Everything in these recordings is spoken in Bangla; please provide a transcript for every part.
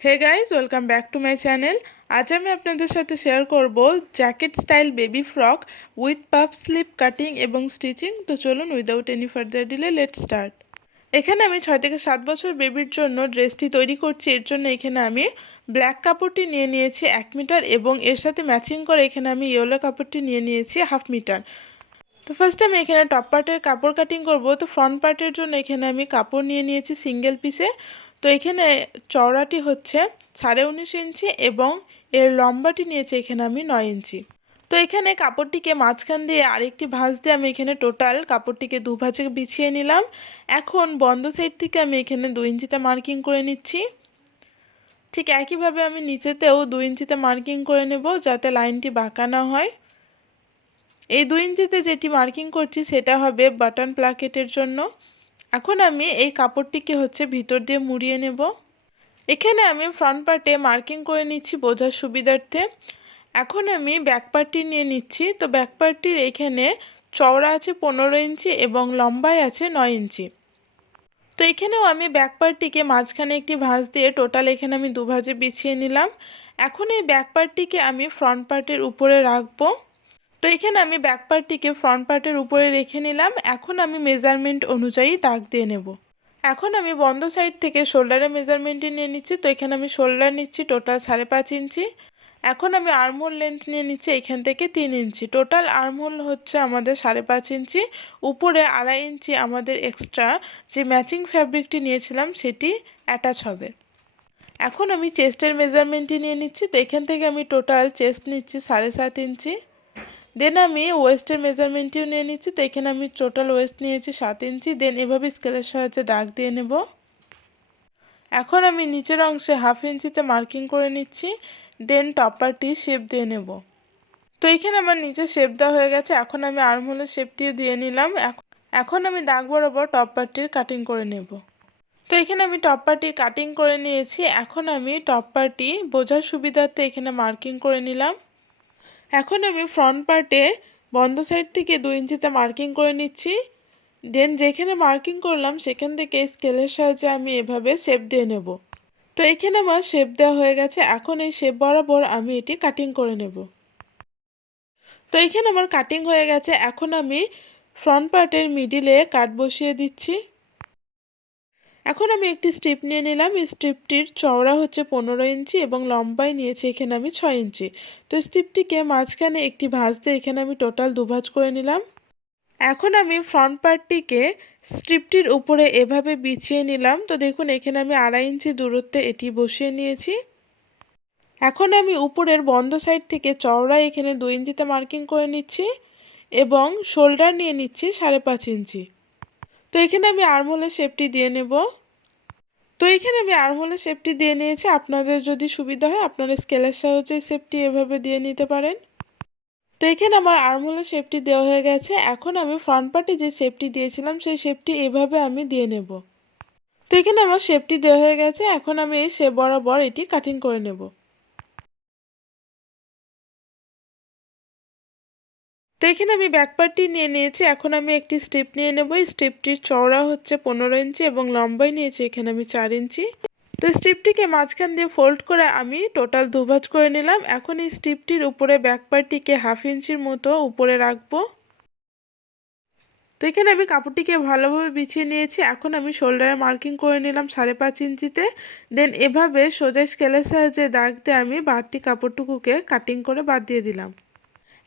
Hey guys, welcome back to my channel. আজ আমি আপনাদের সাথে শেয়ার করব jacket style baby frock with puff sleeve cutting এবং স্টিচিং। তো চলুন without any further delay let's start. এখানে আমি 6 থেকে 7 বছর বেবির জন্য ড্রেসটি তৈরি করছি। এর জন্য এখানে আমি ব্ল্যাক কাপড়টি নিয়ে নিয়েছি 1 মিটার এবং এর সাথে ম্যাচিং করে এখানে আমি ইয়েলো কাপড়টি নিয়ে নিয়েছি 1/2 মিটার। তো ফার্স্ট আমি এখানে টপ পার্টের কাপড় কাটিং করব। তো ফ্রন্ট পার্টের জন্য এখানে আমি কাপড় নিয়ে নিয়েছি সিঙ্গেল পিসে। তো এখানে চওড়াটি হচ্ছে 19.5 ইঞ্চি এবং এর লম্বাটি নিয়েছি এখানে আমি 9 ইঞ্চি। তো এখানে কাপড়টিকে মাঝখান দিয়ে আরেকটি ভাঁজ দিয়ে আমি এখানে টোটাল কাপড়টিকে দুভাঁজে বিছিয়ে নিলাম। এখন বন্ধ সাইড থেকে আমি এখানে 2 ইঞ্চিতে মার্কিং করে নিচ্ছি। ঠিক একইভাবে আমি নিচেতেও 2 ইঞ্চিতে মার্কিং করে নেব যাতে লাইনটি বাঁকা না হয়। এই 2 ইঞ্চিতে যেটি মার্কিং করছি সেটা হবে বাটন প্লাকেটের জন্য। এখন আমি এই কাপড়টিকে ভিতর দিয়ে মুড়িয়ে নেব। এখানে আমি ফ্রন্ট পার্টে মার্কিং করে নিচ্ছি বোঝার সুবিধার্থে। এখন আমি ব্যাক পার্টটি নিয়ে নিচ্ছি। তো ব্যাক পার্টটির এখানে চওড়া আছে 15 ইঞ্চি এবং লম্বায় আছে 9 ইঞ্চি। তো এখানেও আমি ব্যাক পার্টটিকে মাঝখানে একটি ভাঁজ দিয়ে টোটাল এখানে আমি দুভাঁজে বিছিয়ে নিলাম। এখন এই ব্যাক পার্টটিকে আমি ফ্রন্ট পার্টের উপরে রাখবো। তো এখানে আমি ব্যাক পার্টটিকে ফ্রন্ট পার্টের উপরে রেখে নিলাম। এখন আমি মেজারমেন্ট অনুযায়ী দাগ দিয়ে নেব। এখন আমি বন্ধ সাইড থেকে শোল্ডারের মেজারমেন্টটি নিয়ে নিচ্ছি। তো এখানে আমি শোল্ডার নিচ্ছি টোটাল 5.5 ইঞ্চি। এখন আমি আর্মহোল লেন্থ নিয়ে নিচ্ছি এখান থেকে 3 ইঞ্চি। টোটাল আর্মহোল হচ্ছে আমাদের 5.5 ইঞ্চি। উপরে 2.5 ইঞ্চি আমাদের এক্সট্রা যে ম্যাচিং ফ্যাব্রিকটি নিয়েছিলাম সেটি অ্যাটাচ হবে। এখন আমি চেস্টের মেজারমেন্টটি নিয়ে নিচ্ছি। তো এখান থেকে আমি টোটাল চেস্ট নিচ্ছি 7.5 ইঞ্চি। দেন আমি ওয়েস্টের মেজারমেন্টটিও নিয়ে নিচ্ছি। তো এখানে আমি টোটাল ওয়েস্ট নিয়েছি 7 ইঞ্চি। দেন এভাবে স্কেলের সাহায্যে দাগ দিয়ে নেব। এখন আমি নিচের অংশে 1/2 ইঞ্চিতে মার্কিং করে নিচ্ছি। দেন টপারটি শেপ দিয়ে নেব। তো এখানে আমার নিচে শেপ দেওয়া হয়ে গেছে। এখন আমি আর্মহোলের শেপটিও দিয়ে নিলাম। এখন আমি দাগ বরাবর টপ পার্টটির কাটিং করে নেব। তো এখানে আমি টপ পার্টি কাটিং করে নিয়েছি। এখন আমি টপ পার্টি বোঝার সুবিধার্থে এখানে মার্কিং করে নিলাম। এখন আমি ফ্রন্ট পার্টে বন্ধ সাইড থেকে 2 ইঞ্চিতে মার্কিং করে নিচ্ছি। দেন যেখানে মার্কিং করলাম সেখান থেকে স্কেলের সাহায্যে আমি এভাবে শেপ দিয়ে নেব। তো এখানে আমার শেপ দেওয়া হয়ে গেছে। এখন এই শেপ বরাবর আমি এটি কাটিং করে নেব। তো এখানে আমার কাটিং হয়ে গেছে। এখন আমি ফ্রন্ট পার্টের মিডিলে কাট বসিয়ে দিচ্ছি। এখন আমি একটি স্ট্রিপ নিয়ে নিলাম। এই স্ট্রিপটির চওড়া হচ্ছে 15 ইঞ্চি এবং লম্বায় নিয়েছি এখানে আমি 6 ইঞ্চি। তো স্ট্রিপটিকে মাঝখানে একটি ভাঁজ দিয়ে এখানে আমি টোটাল দুভাঁজ করে নিলাম। এখন আমি ফ্রন্ট পার্টটিকে স্ট্রিপটির উপরে এভাবে বিছিয়ে নিলাম। তো দেখুন এখানে আমি 2.5 ইঞ্চি দূরত্বে এটি বসিয়ে নিয়েছি। এখন আমি উপরের বন্ধ সাইড থেকে চওড়া এখানে 2 ইঞ্চিতে মার্কিং করে নিচ্ছি এবং শোল্ডার নিয়ে নিচ্ছি 5.5 ইঞ্চি। তো এখানে আমি আর্মহোলের শেপটি দিয়ে নেব। তো এখানে আমি আর্মহোলের শেপটি দিয়ে নিয়েছি। আপনাদের যদি সুবিধা হয় আপনারা স্কেলের সাহায্যে শেপটি এভাবে দিয়ে নিতে পারেন। তো এখানে আমার আর্মহোলের শেপটি দেওয়া হয়ে গেছে। এখন আমি ফ্রন্ট পার্টে যে শেপটি দিয়েছিলাম সেই শেপটি এভাবে আমি দিয়ে নেব। তো এখানে আমার শেপটি দেওয়া হয়ে গেছে। এখন আমি এই শেপ বরাবর এটি কাটিং করে নেব। তো এখানে আমি ব্যাক পার্টটি নিয়ে নিয়েছি। এখন আমি একটি স্ট্রিপ নিয়ে নেব। এই স্ট্রিপটির চওড়া হচ্ছে 15 ইঞ্চি এবং লম্বাই নিয়েছি এখানে আমি 4 ইঞ্চি। তো স্ট্রিপটিকে মাঝখান দিয়ে ফোল্ড করে আমি টোটাল দুভাঁজ করে নিলাম। এখন এই স্ট্রিপটির উপরে ব্যাক পার্টটিকে 1/2 ইঞ্চির মতো উপরে রাখবো। তো এখানে আমি কাপড়টিকে ভালোভাবে বিছিয়ে নিয়েছি। এখন আমি শোল্ডারে মার্কিং করে নিলাম 5.5 ইঞ্চিতে। দেন এভাবে সোজা স্কেলের সাহায্যে দাগ দিয়ে আমি বাড়তি কাপড়টুকুকে কাটিং করে বাদ দিয়ে দিলাম।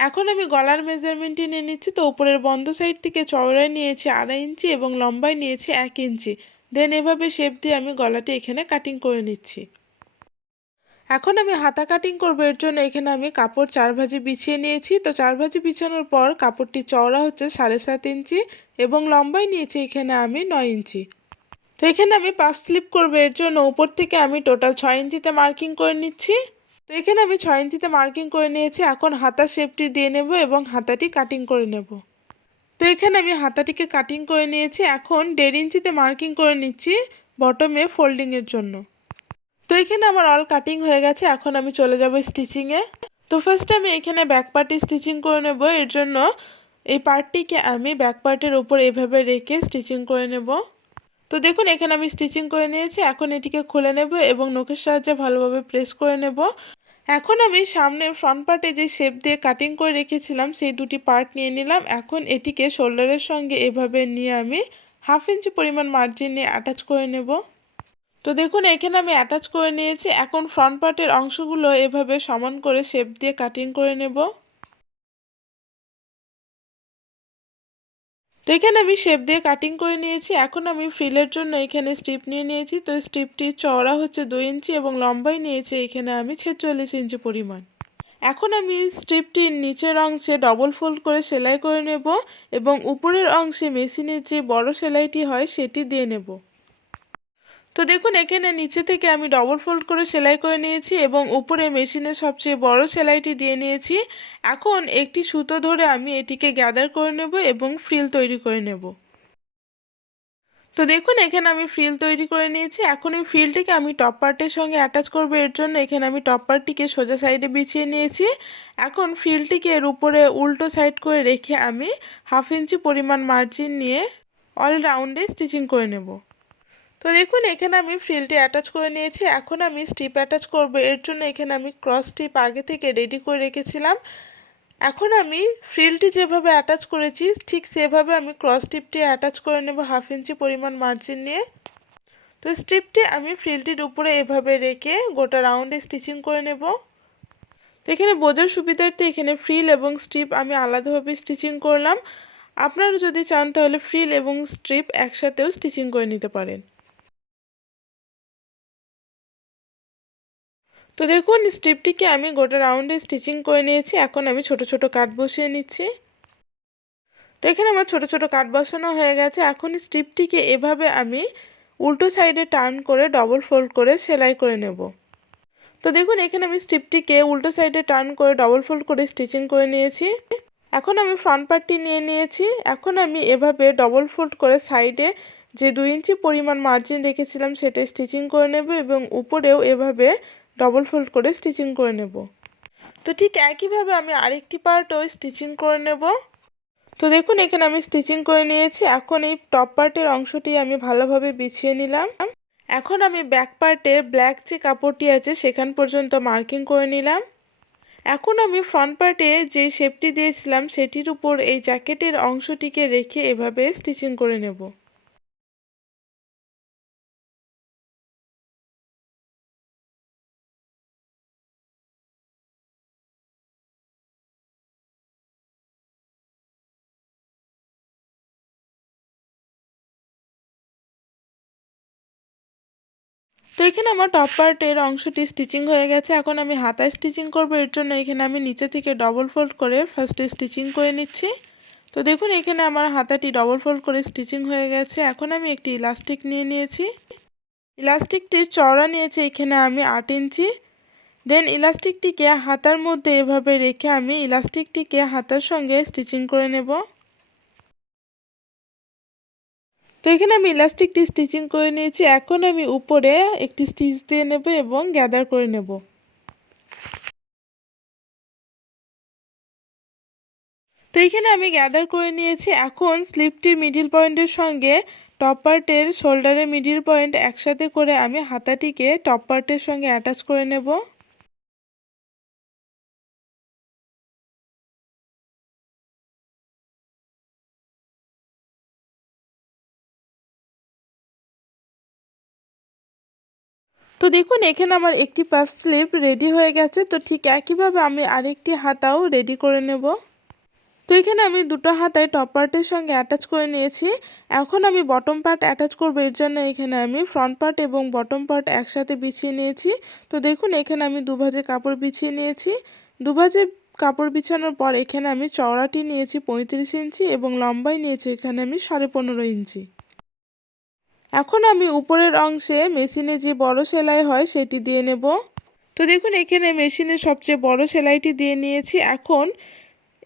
এখন আমি গলার মেজারমেন্টটি নিয়ে নিচ্ছি। তো উপরের বন্ধ সাইড থেকে চওড়ায় নিয়েছি 2.5 ইঞ্চি এবং লম্বায় নিয়েছি 1 ইঞ্চি। দেন এভাবে শেপ দিয়ে আমি গলাটি এখানে কাটিং করে নিচ্ছি। এখন আমি হাতা কাটিং করব। এর জন্য এখানে আমি কাপড় 4 ভাঁজে বিছিয়ে নিয়েছি। তো 4 ভাঁজে বিছানোর পর কাপড়টি চওড়া হচ্ছে 7.5 ইঞ্চি এবং লম্বায় নিয়েছি এখানে আমি 9 ইঞ্চি। তো এখানে আমি পাফ স্লিপ করব। এর জন্য উপর থেকে আমি টোটাল 6 ইঞ্চিতে মার্কিং করে নিচ্ছি। তো এখানে আমি 6 ইঞ্চিতে মার্কিং করে নিয়েছি। এখন হাতার শেপটি দিয়ে নেব এবং হাতাটি কাটিং করে নেব। তো এখানে আমি হাতাটিকে কাটিং করে নিয়েছি। এখন 1.5 ইঞ্চিতে মার্কিং করে নিচ্ছি বটমে ফোল্ডিংয়ের জন্য। তো এখানে আমার অল কাটিং হয়ে গেছে। এখন আমি চলে যাব স্টিচিংয়ে। তো ফার্স্টে আমি এখানে ব্যাক পার্টটি স্টিচিং করে নেব। এর জন্য এই পার্টটিকে আমি ব্যাক পার্টের উপর এভাবে রেখে স্টিচিং করে নেব। তো দেখুন এখানে আমি স্টিচিং করে নিয়েছি। এখন এটিকে খুলে নেব এবং নখের সাহায্যে ভালোভাবে প্রেস করে নেব। এখন আমি সামনে ফ্রন্ট পার্টে যে শেপ দিয়ে কাটিং করে রেখেছিলাম সেই দুটি পার্ট নিয়ে নিলাম। এখন এটিকে শোল্ডারের সঙ্গে এভাবে নিয়ে আমি 1/2 ইঞ্চি পরিমাণ মার্জিন নিয়ে অ্যাটাচ করে নেব। তো দেখুন এখানে আমি অ্যাটাচ করে নিয়েছি। এখন ফ্রন্ট পার্টের অংশগুলো এভাবে সমান করে শেপ দিয়ে কাটিং করে নেব। তো এখানে আমি শেপ দিয়ে কাটিং করে নিয়েছি। এখন আমি ফ্রিলের জন্য এখানে স্ট্রিপ নিয়ে নিয়েছি। তো স্ট্রিপটি চওড়া হচ্ছে 2 ইঞ্চি এবং লম্বাই নিয়েছি এখানে আমি 46 ইঞ্চি পরিমাণ। এখন আমি স্ট্রিপটির নিচের অংশে ডবল ফোল্ড করে সেলাই করে নেব এবং উপরের অংশে মেশিনের যে বড় সেলাইটি হয় সেটি দিয়ে নেব। তো দেখুন এখানে নিচে থেকে আমি ডবল ফোল্ড করে সেলাই করে নিয়েছি এবং উপরে মেশিনের সবচেয়ে বড় সেলাইটি দিয়ে নিয়েছি। এখন একটি সুতো ধরে আমি এটিকে গ্যাদার করে নেব এবং ফ্রিল তৈরি করে নেব। তো দেখুন এখানে আমি ফ্রিল তৈরি করে নিয়েছি। এখন এই ফ্রিলটিকে আমি টপ পার্টের সঙ্গে অ্যাটাচ করব। এর জন্য এখানে আমি টপ পার্টটিকে সোজা সাইডে বিছিয়ে নিয়েছি। এখন ফ্রিলটিকে এর উপরে উল্টো সাইড করে রেখে আমি 1/2 ইঞ্চি পরিমাণ মার্জিন নিয়ে অল রাউন্ডে স্টিচিং করে নেব। তো দেখুন এখানে আমি ফ্রিলটি অ্যাটাচ করে নিয়েছি। এখন আমি স্ট্রিপ অ্যাটাচ করব। এর জন্য এখানে আমি ক্রস স্ট্রিপ আগে থেকে রেডি করে রেখেছিলাম। এখন আমি ফ্রিলটি যেভাবে অ্যাটাচ করেছি ঠিক সেভাবে আমি ক্রস স্ট্রিপটি অ্যাটাচ করে নেব 1/2 ইঞ্চি পরিমাণ মার্জিন নিয়ে। তো স্ট্রিপটি আমি ফ্রিলটির উপরে এভাবে রেখে গোটা রাউন্ডে স্টিচিং করে নেব। তো এখানে বোঝার সুবিধার্থে এখানে ফ্রিল এবং স্ট্রিপ আমি আলাদাভাবে স্টিচিং করলাম। আপনারা যদি চান তাহলে ফ্রিল এবং স্ট্রিপ একসাথেও স্টিচিং করে নিতে পারেন। তো দেখুন স্ট্রিপটিকে আমি গোটা রাউন্ডে স্টিচিং করে নিয়েছি। এখন আমি ছোট ছোট কাট বসিয়ে নিচ্ছি। তো এখানে আমার ছোট ছোট কাট বসানো হয়ে গেছে। এখন স্ট্রিপটিকে এভাবে আমি উল্টো সাইডে টার্ন করে ডবল ফোল্ড করে সেলাই করে নেব। তো দেখুন এখানে আমি স্ট্রিপটিকে উল্টো সাইডে টার্ন করে ডবল ফোল্ড করে স্টিচিং করে নিয়েছি। এখন আমি ফ্রন্ট পার্টটি নিয়ে নিয়েছি। এখন আমি এভাবে ডবল ফোল্ড করে সাইডে যে 2 ইঞ্চি পরিমাণ মার্জিন রেখেছিলাম সেটা স্টিচিং করে নেব এবং উপরেও এভাবে ডবল ফোল্ড করে স্টিচিং করে নেব। তো ঠিক একইভাবে আমি আরেকটি পার্টও স্টিচিং করে নেব। তো দেখুন এখানে আমি স্টিচিং করে নিয়েছি। এখন এই টপ পার্টের অংশটি আমি ভালোভাবে বিছিয়ে নিলাম। এখন আমি ব্যাক পার্টের ব্ল্যাক যে কাপড়টি আছে সেখান পর্যন্ত মার্কিং করে নিলাম। এখন আমি ফ্রন্ট পার্টে যে শেপটি দিয়েছিলাম সেটির উপর এই জ্যাকেটের অংশটিকে রেখে এভাবে স্টিচিং করে নেব। তো এখানে আমার টপ পার্টের অংশটি স্টিচিং হয়ে গেছে। এখন আমি হাতায় স্টিচিং করব। এর জন্য এখানে আমি নিচে থেকে ডবল ফোল্ড করে ফার্স্টে স্টিচিং করে নিচ্ছি। তো দেখুন এখানে আমার হাতাটি ডবল ফোল্ড করে স্টিচিং হয়ে গেছে। এখন আমি একটি ইলাস্টিক নিয়ে নিয়েছি। ইলাস্টিকটির চওড়া নিয়েছি এখানে আমি 8 ইঞ্চি। দেন ইলাস্টিকটিকে হাতার মধ্যে এভাবে রেখে আমি ইলাস্টিকটিকে হাতার সঙ্গে স্টিচিং করে নেব। তো এখানে আমি ইলাস্টিকটি স্টিচিং করে নিয়েছি। এখন আমি উপরে একটি স্টিচ দিয়ে নেব এবং গ্যাদার করে নেব। তো এখানে আমি গ্যাদার করে নিয়েছি। এখন স্লিপটির মিডিল পয়েন্টের সঙ্গে টপ পার্টের শোল্ডারের মিডিল পয়েন্ট একসাথে করে আমি হাতাটিকে টপ পার্টের সঙ্গে অ্যাটাচ করে নেব। তো দেখুন এখানে আমার একটি পাফ স্লিভ রেডি হয়ে গেছে। তো ঠিক একইভাবে আমি আরেকটি হাতাও রেডি করে নেব। তো এখানে আমি দুটো হাতায় টপ পার্টের সঙ্গে অ্যাটাচ করে নিয়েছি। এখন আমি বটম পার্ট অ্যাটাচ করব। এর জন্য এখানে আমি ফ্রন্ট পার্ট এবং বটম পার্ট একসাথে বিছিয়ে নিয়েছি। তো দেখুন এখানে আমি দুভাজে কাপড় বিছিয়ে নিয়েছি। দুভাজে কাপড় বিছানোর পর এখানে আমি চওড়াটি নিয়েছি 35 ইঞ্চি এবং লম্বাই নিয়েছি এখানে আমি 15.5 ইঞ্চি। এখন আমি উপরের অংশে মেশিনে যে বড় সেলাই হয় সেটি দিয়ে নেব। তো দেখুন এখানে মেশিনের সবচেয়ে বড় সেলাইটি দিয়ে নিয়েছি। এখন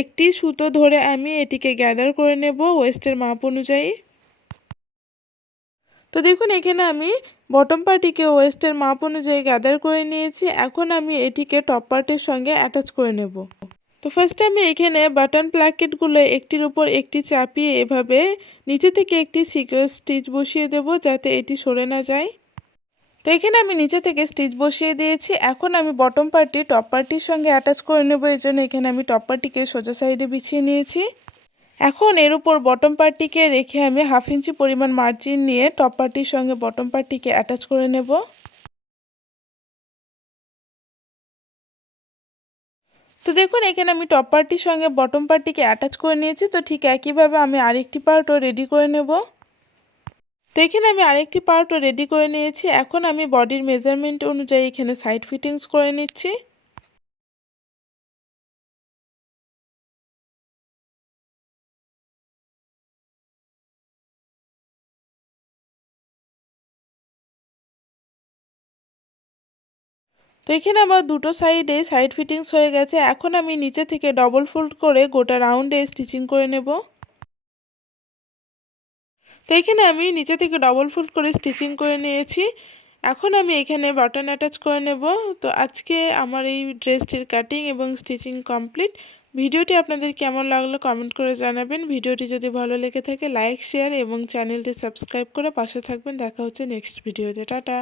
একটি সুতো ধরে আমি এটিকে গ্যাদার করে নেব ওয়েস্টের মাপ অনুযায়ী। তো দেখুন এখানে আমি বটম পার্টিকে ওয়েস্টের মাপ অনুযায়ী গ্যাদার করে নিয়েছি। এখন আমি এটিকে টপ পার্টের সঙ্গে অ্যাটাচ করে নেব। তো তো ফার্স্টে আমি এখানে বাটন প্লাকেটগুলো একটির উপর একটি চাপিয়ে এভাবে নিচে থেকে একটি সিকোয়েন্স স্টিচ বসিয়ে দেব যাতে এটি সরে না যায়। তো এখানে আমি নিচে থেকে স্টিচ বসিয়ে দিয়েছি। এখন আমি বটম পার্টটি টপ পার্টির সঙ্গে অ্যাটাচ করে নেব। এই জন্য এখানে আমি টপ পার্টিকে সোজা সাইডে বিছিয়ে নিয়েছি। এখন এর উপর বটম পার্টটিকে রেখে আমি 1/2 ইঞ্চি পরিমাণ মার্জিন নিয়ে টপ পার্টির সঙ্গে বটম পার্টটিকে অ্যাটাচ করে নেব। তো দেখুন এখানে আমি টপ পার্টটির সঙ্গে বটম পার্টটিকে অ্যাটাচ করে নিয়েছি। তো ঠিক একইভাবে আমি আরেকটি পার্টও রেডি করে নেব। তো এখানে আমি আরেকটি পার্টও রেডি করে নিয়েছি। এখন আমি বডির মেজারমেন্ট অনুযায়ী এখানে সাইড ফিটিংস করে নিচ্ছি। তো এখানে আমার দুটো সাইডে সাইড ফিটিংস হয়ে গেছে। এখন আমি নিচে থেকে ডবল ফোল্ড করে গোটা রাউন্ডে স্টিচিং করে নেব। তো এখানে আমি নিচে থেকে ডবল ফোল্ড করে স্টিচিং করে নিয়েছি। এখন আমি এখানে বাটন অ্যাটাচ করে নেব। তো আজকে আমার এই ড্রেসটির কাটিং এবং স্টিচিং কমপ্লিট। ভিডিওটি আপনাদের কেমন লাগলো কমেন্ট করে জানাবেন। ভিডিওটি যদি ভালো লেগে থাকে লাইক শেয়ার এবং চ্যানেলটি সাবস্ক্রাইব করে পাশে থাকবেন। দেখা হচ্ছে নেক্সট ভিডিওতে। টাটা।